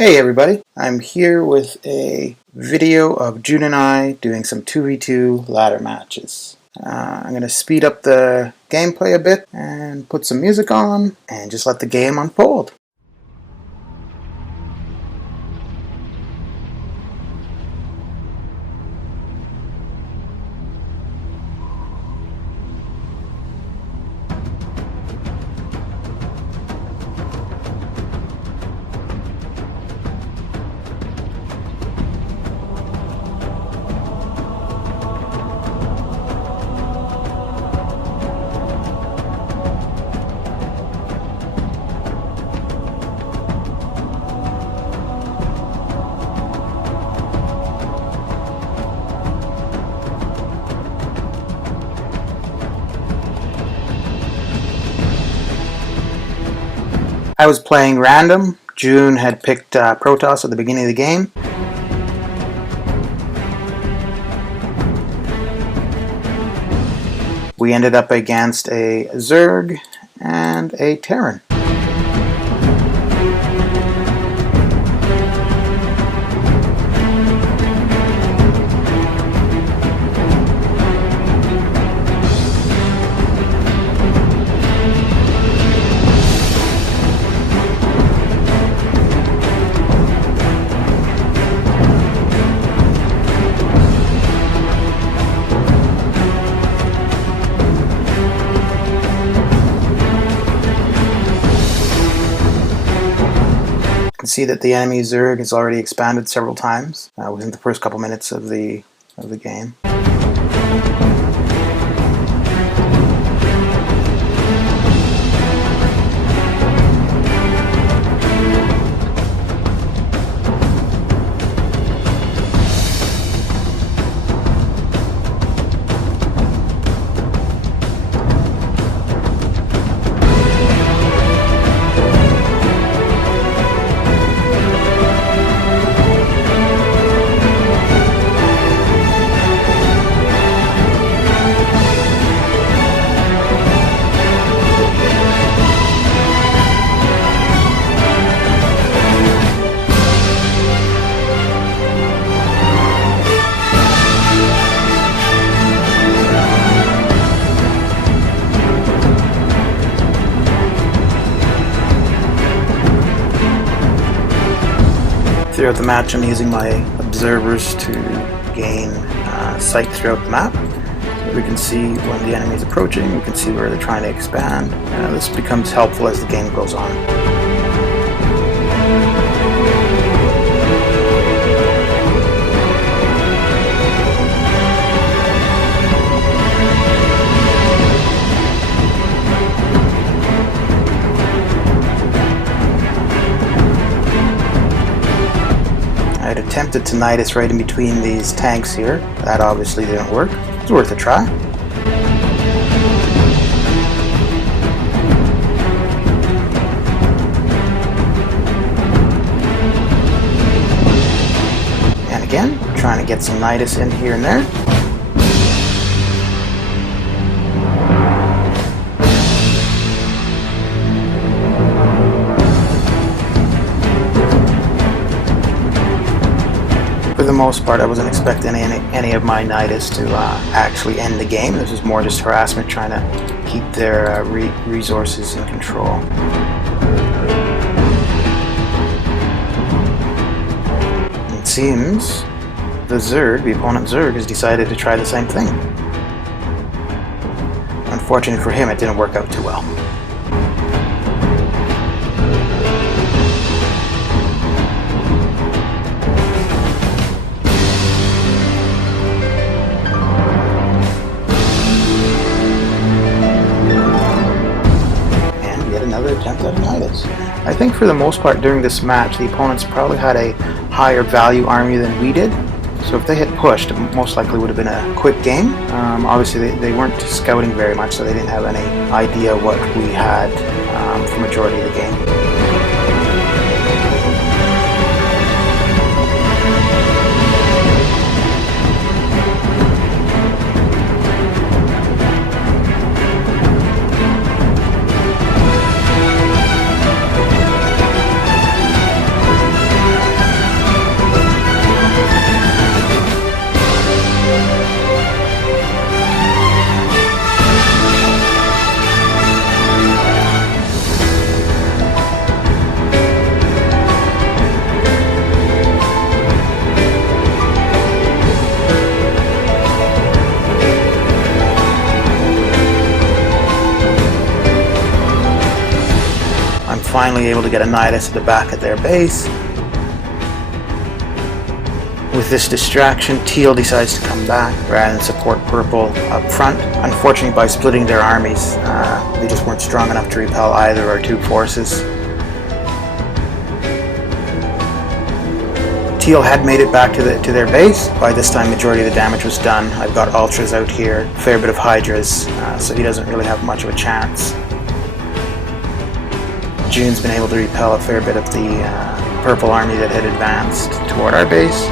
Hey everybody, I'm here with a video of June and I doing some 2v2 ladder matches. I'm going to speed up the gameplay a bit and put some music on and just let the game unfold. I was playing random. June had picked Protoss at the beginning of the game. We ended up against a Zerg and a Terran. You can see that the enemy Zerg has already expanded several times within the first couple minutes of the game. Throughout the match, I'm using my observers to gain sight throughout the map. So we can see when the enemy is approaching, we can see where they're trying to expand. This becomes helpful as the game goes on. I had attempted to Nidus right in between these tanks here. That obviously didn't work. It's worth a try. And again, trying to get some Nidus in here and there. For the most part, I wasn't expecting any of my Nidus to actually end the game. This was more just harassment, trying to keep their resources in control. It seems the opponent Zerg, has decided to try the same thing. Unfortunately for him, it didn't work out too well. Another attempt at Nidus. I think for the most part during this match, the opponents probably had a higher value army than we did. So if they had pushed, it most likely would have been a quick game. Obviously they weren't scouting very much, so they didn't have any idea what we had for the majority of the game. finally able to get a Nidus at the back of their base. With this distraction, Teal decides to come back rather than support Purple up front. Unfortunately, by splitting their armies, they just weren't strong enough to repel either of our two forces. Teal had made it back to their base. By this time, majority of the damage was done. I've got Ultras out here, a fair bit of Hydras, so he doesn't really have much of a chance. June's been able to repel a fair bit of the Purple army that had advanced toward our base.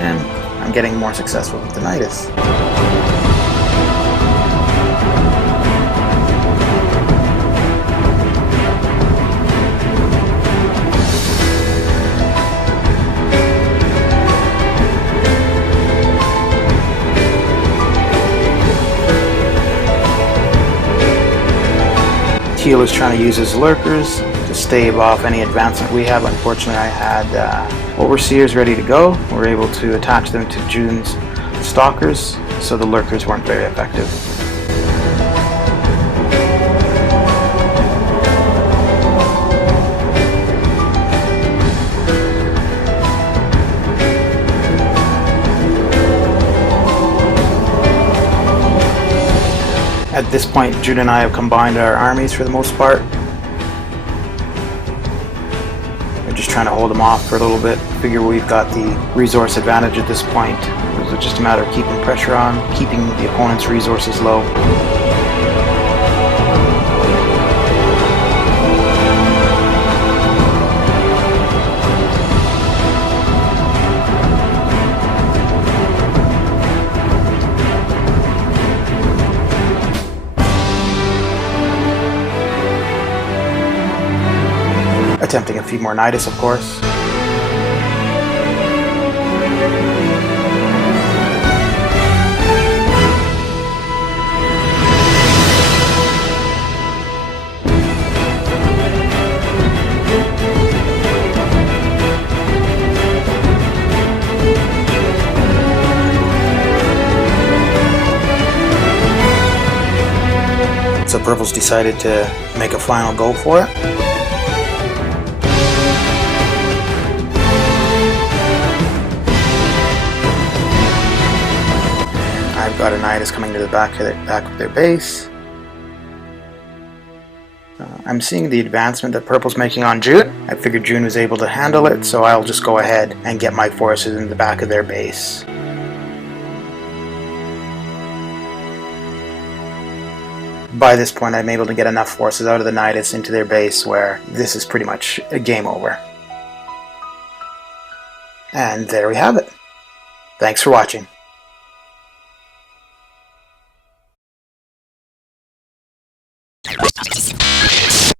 And I'm getting more successful with the Nidus. Teal is trying to use his lurkers to stave off any advancement we have. Unfortunately, I had overseers ready to go. We were able to attach them to June's stalkers, so the lurkers weren't very effective. At this point, June and I have combined our armies for the most part. We're just trying to hold them off for a little bit. Figure we've got the resource advantage at this point. It's just a matter of keeping pressure on, keeping the opponent's resources low. Attempting a few more Nidus, of course. So Purple's decided to make a final go for it. I've got a Nidus coming to the back of their base. I'm seeing the advancement that Purple's making on June. I figured June was able to handle it, so I'll just go ahead and get my forces in the back of their base. By this point, I'm able to get enough forces out of the Nidus into their base where this is pretty much a game over. And there we have it. Thanks for watching.